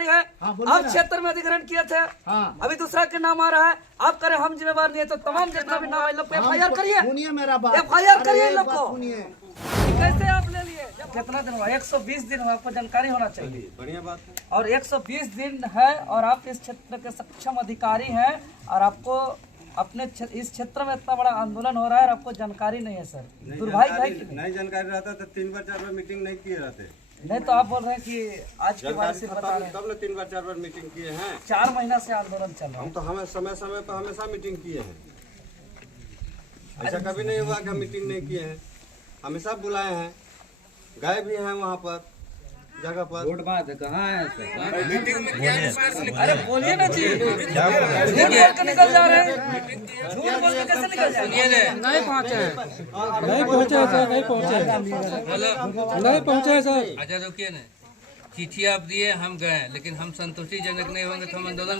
पदाधिकारी है, आप क्षेत्र में अधिग्रहण किए थे, अभी दूसरा के नाम आ रहा है, आप करें हम जिम्मेवार नहीं है, तो तमाम जितना भी नाम है लोग FIR करिए, FIR करिए इन लोग को। कैसे आप ले लिए? कितना दिन हुआ? 120 दिन हुआ, आपको जानकारी होना चाहिए। बढ़िया बात है। और 120 दिन है और आप इस क्षेत्र के सक्षम अधिकारी हैं और आपको अपने इस क्षेत्र में इतना बड़ा आंदोलन हो रहा है और आपको जानकारी नहीं है सर। दुर्भाग्य है कि नहीं जानकारी रहता तो 3 बार 4 बार मीटिंग नहीं किए रहते। नहीं तो आप बोल रहे हैं कि आज के बाद से बता रहे हैं तब ने 3 बार 4 बार मीटिंग किए हैं। 4 महीना से आंदोलन चल रहा है। हम तो हमें समय समय पर हमेशा मीटिंग किए हैं, ऐसा कभी नहीं हुआ कि हम मीटिंग नहीं किए हैं, हमेशा बुलाए हैं, गए भी हैं वहाँ पर जगह पर। वोट बात कहाँ है अरे बोलिए ना जी, झूठ बोल के निकल जा रहे हैं, झूठ बोल के कैसे निकल जा रहे हैं? नहीं पहुँचे सर। अच्छा रुकिए ना, चिट्ठी आप दिए, हम गए, लेकिन हम संतुष्टिजनक नहीं होंगे तो हम आंदोलन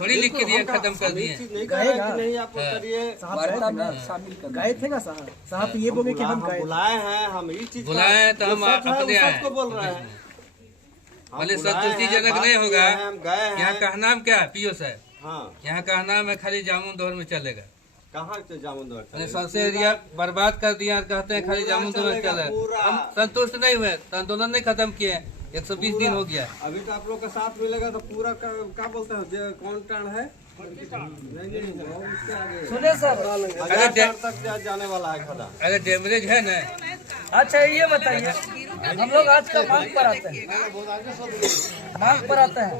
थोड़ी लिख के दिए, खत्म कर दिए। नहीं आप करिए, गए थे ना साहब, ये बोले कि हम बुलाए हैं, हम ये चीज बुलाए हैं तो हम अपने आए, सबको बोल रहे हैं। भले संतुष्टिजनक नहीं होगा। हम गए हैं। यहाँ का नाम क्या है? पीओ साहब, हाँ, यहाँ का नाम है खाली जामुन दौर में चलेगा। कहाँ से जामुन दौर मैंने सबसे एरिया बर्बाद कर दिया और कहते हैं खाली जामुन दौर में चलेगा। हम संतुष्ट नहीं हुए तो आंदोलन नहीं खत्म किए, 120 दिन हो गया। अभी तो आप लोग का साथ मिलेगा तो पूरा क्या बोलते हैं, कौन टर्न है? नहीं उसके आगे सुनिए सर, हजार तक जाने वाला है खड़ा। अगर डैमेज है ना, अच्छा ये बताइए, हम लोग आज का मांग पर आते हैं, मांग पर आते हैं।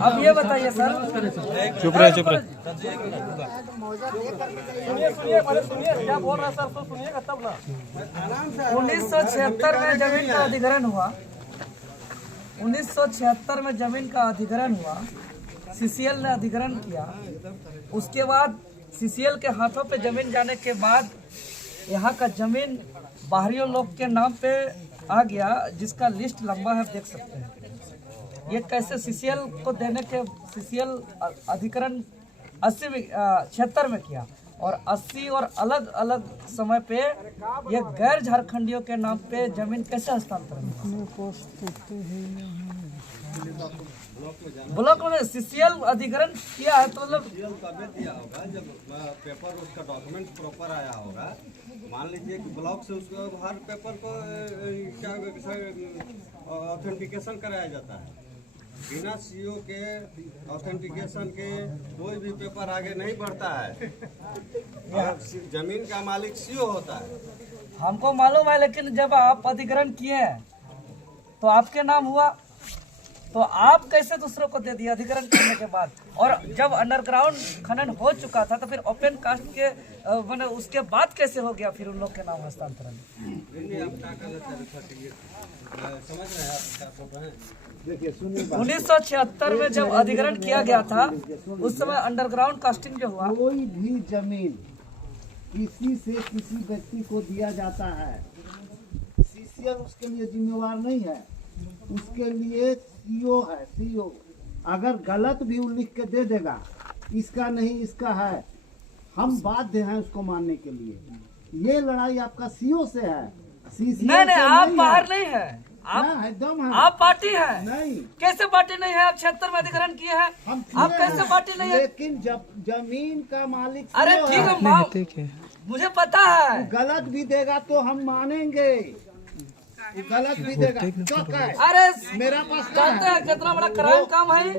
अब ये बताइए सर, चुप रहे सुनिए क्या बोल रहा है सर, तो सुनिएगा तब ना। 1976 में जमीन का अधिग्रहण हुआ, 1976 में जमीन का अधिग्रहण हुआ, CCL ने अधिग्रहण किया। उसके बाद CCL के हाथों पे जमीन जाने के बाद यहाँ का जमीन बाहरियों लोग के नाम पे आ गया, जिसका लिस्ट लंबा है, देख सकते हैं। ये कैसे CCL को देने के, CCL अधिग्रहण 76 में किया और 80 और अलग अलग समय पे ये गैर झारखंडियों के नाम पे जमीन कैसे हस्तांतरण हुआ? ब्लॉक में CCL अधिग्रहण किया है तो मतलब तभी दिया होगा जब पेपर उसका डॉक्यूमेंट प्रॉपर आया होगा। मान लीजिए कि ब्लॉक से उसको हर पेपर को क्या ऑथेंटिकेशन कराया जाता है, बिना CO के ऑथेंटिकेशन के कोई भी पेपर आगे नहीं बढ़ता है। जमीन का मालिक CO होता है। हमको मालूम है, लेकिन जब आप अधिग्रहण किए हैं तो आपके नाम हुआ, तो आप कैसे दूसरों को दे दिया अधिग्रहण करने के बाद? और जब अंडरग्राउंड खनन हो चुका था तो फिर ओपन कास्ट के मैंने उसके बाद कैसे हो गया फिर उन लोग के नाम हस्तांतरण? 1976 में जब अधिग्रहण किया गया था उस समय अंडरग्राउंड कास्टिंग जो हुआ, कोई भी जमीन किसी से किसी व्यक्ति को दिया जाता है, CCL उसके लिए जिम्मेवार नहीं है, उसके लिए CO है। CO अगर गलत भी लिख के दे देगा, इसका नहीं इसका है, हम बाध्य हैं उसको मानने के लिए। ये लड़ाई आपका CO से है, CCL नहीं, आप बाहर नहीं है, है। एकदम है, आप पार्टी है। नहीं, कैसे पार्टी नहीं है? आप 76 में अधिग्रहण किए हैं, हम आप कैसे पार्टी नहीं है? लेकिन जब जमीन का मालिक अरे CO ठीक है, मुझे पता है। गलत भी देगा तो हम मानेंगे, गलत भी देगा तो क्या है? अरे मेरा पास जानते हैं कितना बड़ा क्राइम काम है?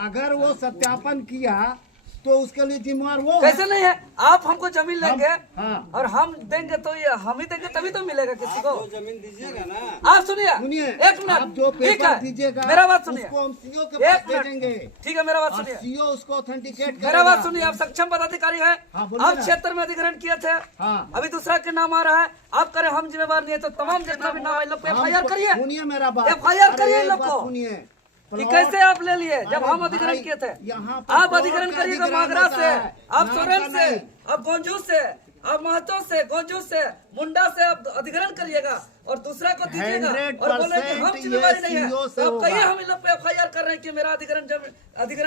अगर वो सत्यापन किया तो उसके लिए जिम्मेवार वो है। कैसे नहीं है? आप हमको जमीन लेंगे हाँ। और हम देंगे तो ये हम ही देंगे तभी तो मिलेगा किसी को। जमीन दीजिएगा ना, आप सुनिए, सुनिए, एक आप मिनट, जो ठीक पेपर है, दीजिएगा मेरा बात सुनिए, उसको हम CO के पास एक मिनट, भेजेंगे, ठीक है, मेरा बात और सुनिए, CO उसको ऑथेंटिकेट मेरा बात सुनिए। आप सक्षम पदाधिकारी है, हाँ, बोलिए आप ना। क्षेत्र में अधिग्रहण किए थे, हाँ। अभी दूसरा के नाम आ रहा है, आप करें हम जिम्मेवार नहीं है, तो तमाम जितना भी नाम है लोग FIR करिए, सुनिए मेरा बात, FIR करिए अरे इन लोग बात को। सुनिए, कि कैसे आप ले लिए जब अरे हम अधिग्रहण भाई, किए थे? यहाँ पर आप प्लॉट अधिग्रहण का करिएगा अधिग्रहण मागरा होता से, है, आप नाम सोरेन का से, नहीं। आप गोंजू से, आप महतो से, गोंजू से, मुंडा से आप अधिग्रहण करिएगा और दूसरा को दीजिएगा और बोले कि हम 100% जिम्मेवारी नहीं है। CEO से तो आप होगा। कहिए हम इन लोग पे FIR कर रहे हैं कि मेरा अधिग्रहण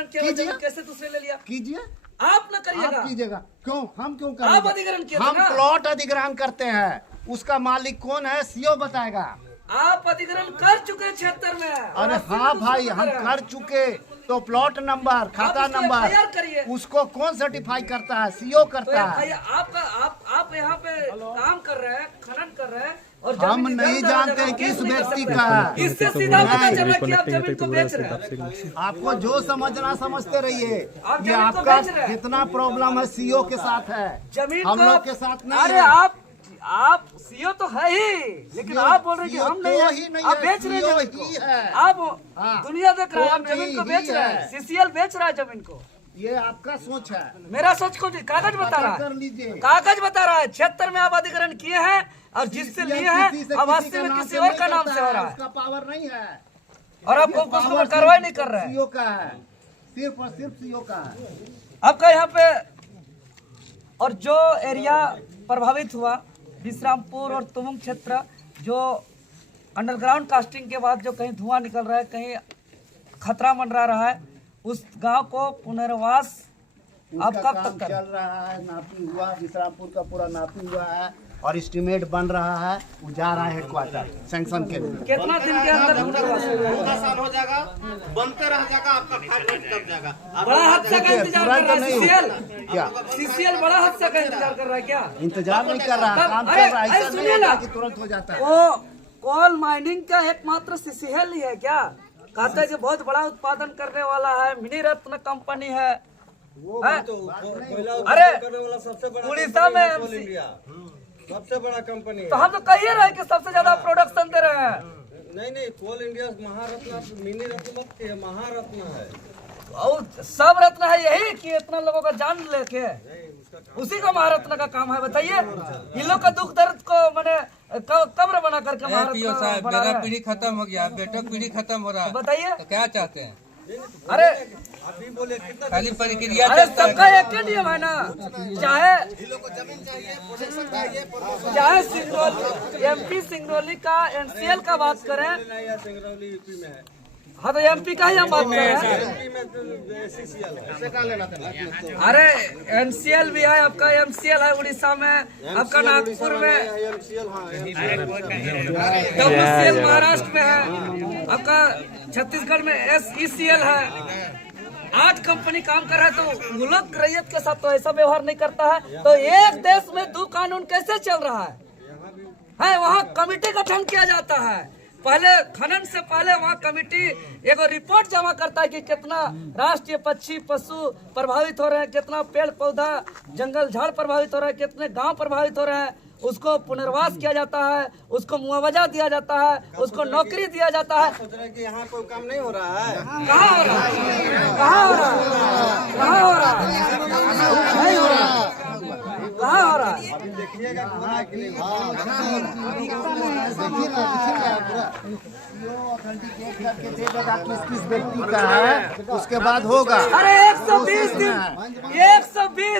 किया हुआ जमीन कैसे दूसरे ले लिया? कीजिए, आप न करिएगा, आप कीजिएगा। क्यों? हम क्यों आप करेंगे? अधिग्रहण किए थे हम ना? प्लॉट अधिग्रहण करते हैं, उसका मालिक कौन है सीओ बताएगा। आप अधिग्रहण कर चुके क्षेत्र में। अरे हाँ भाई, हम कर चुके, तो प्लॉट नंबर, खाता आप उसको FIR नंबर, करिए। उसको कौन सर्टिफाई करता है? सीओ तो करता है। भैया आप यहाँ पे काम कर रहे हैं, खनन कर रहे हैं और हम जमीन नहीं इधर-उधर जानते जगह किस केस नहीं कर व्यक्ति सकते। का है। इससे सीधा पता चला कि आप जमीन को बेच रहे हैं। आपको जो समझना समझते रहिए। आप ये जमीन को आपका बेच रहे हैं। जितना प्रॉब्लम है सीओ के साथ है, जमीन हम को लोग के साथ नहीं अरे है। आप सीओ तो है ही, लेकिन CO आप बोल रहे हैं कि CO हम नहीं तो है, ही नहीं आप है, बेच रहे हैं CO जमीन ही को। है। आप हाँ। दुनिया देख रहा है, आप तो जमीन को नहीं बेच रहे हैं, है। सीसीएल बेच रहा है जमीन को। ये आपका सोच है। मेरा सोच को नहीं, कागज बता रहा कर है, लीजिए। कागज बता रहा है। क्षेत्र में आप अधिग्रहण किए हैं और जिससे लिए हैं अब वास्तव में किसी और का नाम से हो रहा है उसका पावर नहीं है और आपको उसके ऊपर कार्रवाई नहीं कर रहे हैं। सीओ का है, सिर्फ और सिर्फ सीओ का है। आपका यहाँ पे और जो एरिया प्रभावित हुआ विश्रामपुर और तुमुंग क्षेत्र, जो अंडरग्राउंड कास्टिंग के बाद जो कहीं धुआं निकल रहा है, कहीं खतरा मंडरा रहा है, उस गांव को पुनर्वास आप उसका कब काम तक करें? चल रहा है, नापी हुआ, विश्रामपुर का पूरा नापी हुआ है और एस्टिमेट बन रहा है, वो जा रहा है हेडक्वार्टर सैंक्शन के लिए। कितना दिन के अंदर पुनर्वास होगा? 14 साल हो जाएगा, बनते रह जाएगा, आपका फाइल दब जाएगा। बड़ा हादसा का इंतजार कर रहा है सीसीएल। क्या सीसीएल बड़ा हादसा का इंतजार कर रहा है क्या? इंतजार नहीं कर रहा, काम चल अरे, रहा है, अरे ऐसा सुनिए नहीं ना। होता कि तुरंत हो जाता है। वो कोल माइनिंग का एकमात्र सीसीएल ही है क्या? कहते हैं कि बहुत बड़ा उत्पादन करने वाला है, मिनी रत्न कंपनी है। हैं? अरे उड़ीसा में सबसे बड़ा कंपनी तो हम तो कहिए रहे कि सबसे ज्यादा प्रोडक्शन दे रहे हैं। नहीं, कोल इंडिया महारत्न, मिनी रत्न मत है, महारत्न है। और सब रत्न है यही कि इतना लोगों का जान लेके उसी का महारत्न का काम है। बताइए इन लोग का दुख दर्द को मैंने कब्र बना करके पीओ महारत्न साहब, बना मेरा रहा है। पीढ़ी खत्म हो गया, बेटों की पीढ़ी खत्म हो रहा है, बताइए तो क्या चाहते हैं? अरे अभी बोले कितना खाली प्रक्रिया अरे चलता सबका है। एक ही नियम है ना, चाहे सिंगरौली एमपी सिंगरौली का एनसीएल का बात करें, नया सिंगरौली यूपी में है, हाँ तो एमपी का ही हम बात कर रहे हैं। यूपी में तो सीसीएल है। इससे क्या लेना था? अरे एनसीएल भी है, आपका एमसीएल है उड़ीसा में, आपका नागपुर में, एमसीएल, हाँ, डब्ल्यूसीएल महाराष्ट्र में है, आपका छत्तीसगढ़ में एसईसीएल है। 8 कंपनी काम कर रहा है, तो मुल्क रैयत के साथ तो ऐसा व्यवहार नहीं करता है। तो एक देश में 2 कानून कैसे चल रहा है? वहाँ कमेटी गठन किया जाता है। पहले खनन से पहले वहाँ कमेटी एक रिपोर्ट जमा करता है कि कितना राष्ट्रीय पक्षी पशु प्रभावित हो रहे हैं, कितना पेड़ पौधा जंगल झाड़ प्रभावित हो रहा है, कितने गांव प्रभावित हो रहे हैं। उसको पुनर्वास किया जाता है, उसको मुआवजा दिया जाता है, उसको नौकरी दिया जाता है। सोच रहे हैं कि यहाँ कोई काम नहीं हो रहा है। कहाँ हो रहा है? कहाँ हो रहा है? कहाँ हो रहा है? नहीं हो रहा है। कहाँ हो रहा है? देखिएगा हो रहा है कि नहीं। ऑथेंटिकेट करके दे देगा किस व्यक्ति का है, उसके बाद होगा। अरे 120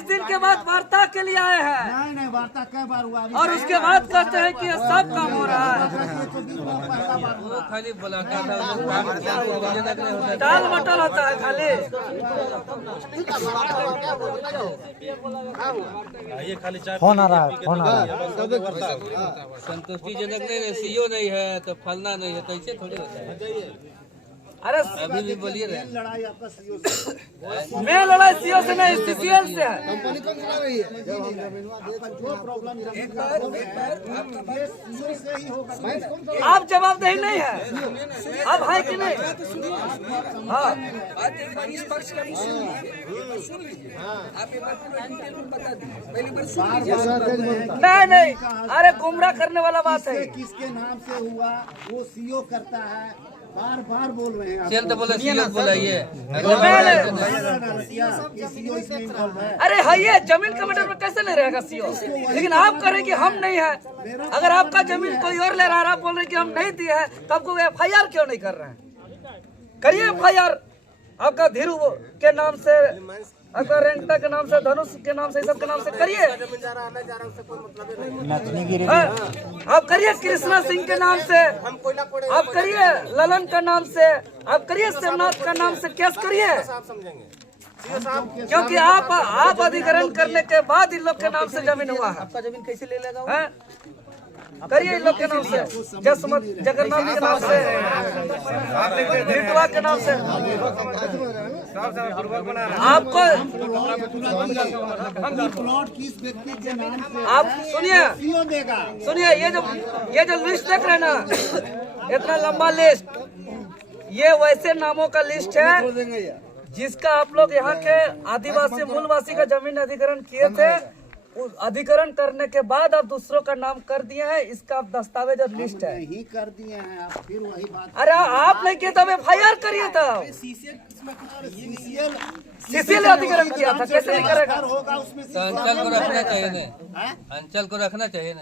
दिन के बाद वार्ता के लिए आए हैं नहीं, वार्ता कई बार हुआ अभी। और उसके बाद कहते हैं कि ये सब काम हो रहा है। 120 बार पहला बार हुआ। वो खाली बुलाता था, वो काम करता था, मुझे तक नहीं होता था। टाल मटल होता है खाली। संतुष्टिजनक नहीं है, सीओ नहीं है तो फलना नहीं है, तो ऐसे थोड़ी होता है। अरे अभी भी बोलिए रहे। लड़ाई आपका सीओ से। मैं लड़ाई सीओ से नहीं, सीसीएल से है। कंपनी कौन चला रही है? जो प्रॉब्लम ये सीओ से ही होगा। आप जवाबदेही नहीं है, आप है कि नहीं? हाँ नहीं, अरे गुमराह करने वाला बात है। किसके नाम से हुआ वो सीओ करता है, बार बार बोल रहे हैं। चल तो बोले सीओ बुलाइए। सीओ इसमें इन्वॉल्व है। अरे है ये जमीन का मैटर में कैसे नहीं रहेगा सीओ? लेकिन आप करें कि हम नहीं है। अगर आपका जमीन कोई और ले रहा है, आप बोल रहे हैं कि हम नहीं दिए हैं, तो आपको एफआईआर क्यों नहीं कर रहे हैं? करिए एफआईआर आपका धीरू के नाम से, आपका रेंटा के नाम से, धनुष के नाम से, सब के नाम से करिए। आप करिए कृष्णा सिंह के नाम से, आप करिए ललन का नाम से, आप करिए शिवनाथ का नाम से केस करिए। क्योंकि आप अधिग्रहण करने के बाद इन लोग के नाम से जमीन हुआ है। आपका जमीन कैसे ले लेगा? करिए इन लोग के नाम से, जसमत जगन्नाथ के नाम से, लिटवा के नाम से। आपको प्लॉट किस व्यक्ति के नाम से आप सुनिए सीओ देगा। सुनिए, ये जो लिस्ट देख रहे हैं ना, इतना लंबा लिस्ट, ये वैसे नामों का लिस्ट है जिसका आप लोग यहाँ के आदिवासी मूलवासी का जमीन अधिग्रहण किए थे। उस अधिग्रहण करने के बाद आप दूसरों का नाम कर दिए हैं, इसका आप दस्तावेज और लिस्ट है। नहीं कर दिए हैं आप, फिर वही बात। अरे आप नहीं किए तो FIR करिए तब। सीसीएल अधिग्रहण किया था, कैसे नहीं करेगा? होगा उसमें तो अंचल को रखना चाहिए ना, अंचल को रखना चाहिए ना,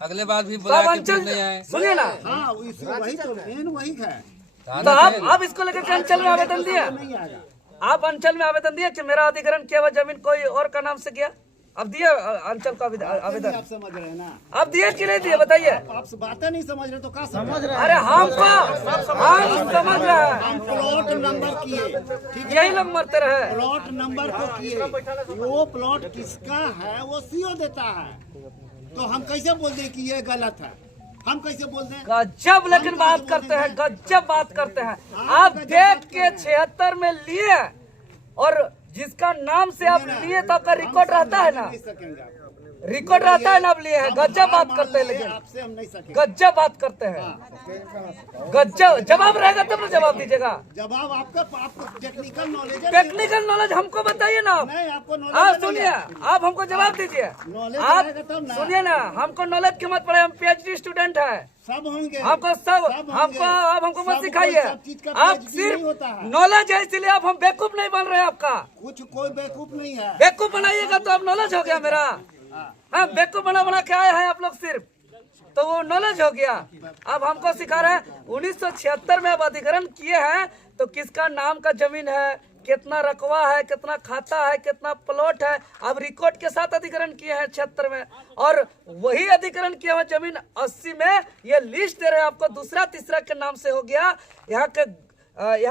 अगले बार भी तो बुला आप के अंचल, फिर नहीं आए। सुनिए ना, हाँ वही तो मेन वही है। तो आप इसको लेकर के अंचल में आवेदन दिया, नहीं आएगा। आप अंचल में आवेदन दिए कि मेरा अधिग्रहण किया हुआ जमीन कोई और का नाम से किया? अब दिए अंचल का आवेदन? आप समझ रहे हैं ना, आप दिए कि नहीं दिए बताइए? आप बातें नहीं समझ रहे तो क्या समझ रहे हैं? अरे हम समझ रहे हैं, हम प्लॉट नंबर किए, ठीक है, यही लोग मरते रहे। प्लॉट नंबर को किए, वो प्लॉट किसका है वो सीओ देता है। तो हम कैसे बोल दें कि ये गलत है? हम कैसे बोल दें? गजब लेकिन बात करते हैं, गजब बात करते हैं। आप देख के 76 में लिए और जिसका नाम से आप लिए तो आपका रिकॉर्ड रहता है ना, नहीं सकेंगे आप। रिकॉर्ड रहता है ना, आप लिए हैं। गजब बात करते हैं, लेकिन आपसे हम नहीं सकेंगे। गजब बात करते हैं, गजब। जवाब रहेगा तब ना जवाब दीजिएगा। जवाब आपको टेक्निकल नॉलेज है। टेक्निकल नॉलेज हमको बताइए ना आप। नहीं, आपको नॉलेज आप नहीं सुनिए, है। आप हमको जवाब दीजिए। नॉलेज आप रहेगा तब ना। सुनिए ना, हमको नॉलेज की मत पड़े, हम PhD स्टूडेंट है। सब होंगे, हमको आप हमको मत सिखाइए। सब चीज का आप PhD सिर्फ नहीं होता है। नॉलेज है, इसीलिए आप हम बेवकूफ नहीं बन रहे हैं आपका। कोई बेवकूफ नहीं है। बेवकूफ बनाइएगा तो अब नॉलेज हो गया मेरा। हाँ, बेवकूफ बना के आए हैं आप लोग सिर्फ, तो वो नॉलेज हो गया। अब हमको सिखा रहे हैं 1976 में अब अधिग्रहण किए हैं तो किसका नाम का जमीन है, कितना रकबा है, कितना खाता है, कितना प्लॉट है, अब रिकॉर्ड के साथ अधिग्रहण किए हैं 76 में। और वही अधिग्रहण किया हुआ जमीन 80 में ये लिस्ट दे रहे हैं आपको, दूसरा तीसरा के नाम से हो गया। यहाँ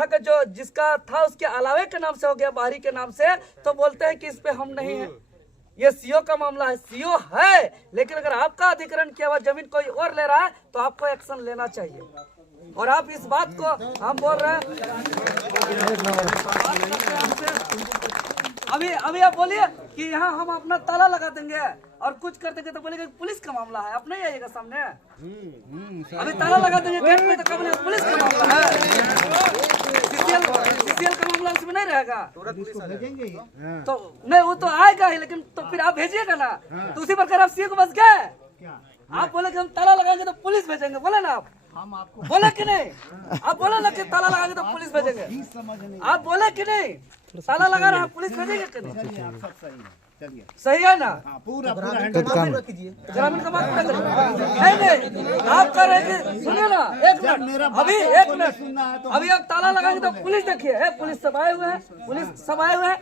के जो जिसका था उसके अलावे के नाम से हो गया, बाहरी के नाम से, तो बोलते हैं कि इस पे हम नहीं है। ये सीओ का मामला है, सीओ है, लेकिन अगर आपका अधिग्रहण किया हुआ जमीन कोई और ले रहा है तो आपको एक्शन लेना चाहिए। और आप इस बात को हम बोल रहे हैं, अभी आप बोलिए कि यहाँ हम अपना ताला लगा देंगे और कुछ कर देंगे तो बोलेंगे पुलिस का मामला है, आप नहीं आइएगा सामने। अभी ताला लगा देंगे गेट में तो कब नहीं, पुलिस का मामला है। सीसीएल का मामला उसमें नहीं रहेगा तो नहीं, वो तो आएगा ही, लेकिन तो फिर आप भेजिएगा ना, तो उसी प्रकार आप सीओ को बस गए। आप बोले कि हम ताला लगाएंगे तो पुलिस भेजेंगे, बोले ना आप, बोले कि नहीं? आप बोले ना कि ताला लगाएंगे तो पुलिस भेजेंगे, आप बोले कि नहीं? ताला लगा रहा है, पुलिस भेजेंगे कि नहीं? सही है ना? पूरा ग्रामीण का बात पूरा करिए। नहीं, आप कर रहे हैं, सुनिए ना, एक मिनट, अभी एक मिनट, अभी आप ताला लगाएंगे तो पुलिस, देखिए पुलिस सब आए हुए हैं,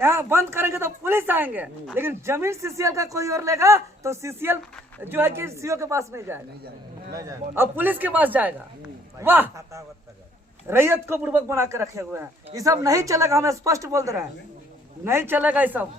यहाँ बंद करेंगे तो पुलिस आएंगे, लेकिन जमीन सीसीएल का कोई और लेगा तो सीसीएल जो है कि सीओ के पास नहीं जाएगा, अब पुलिस के पास जाएगा। वाह, रैयत को बुर्बक बना के रखे हुए हैं। ये सब नहीं चलेगा, हमें स्पष्ट बोल दे रहे हैं, नहीं चलेगा ये सब।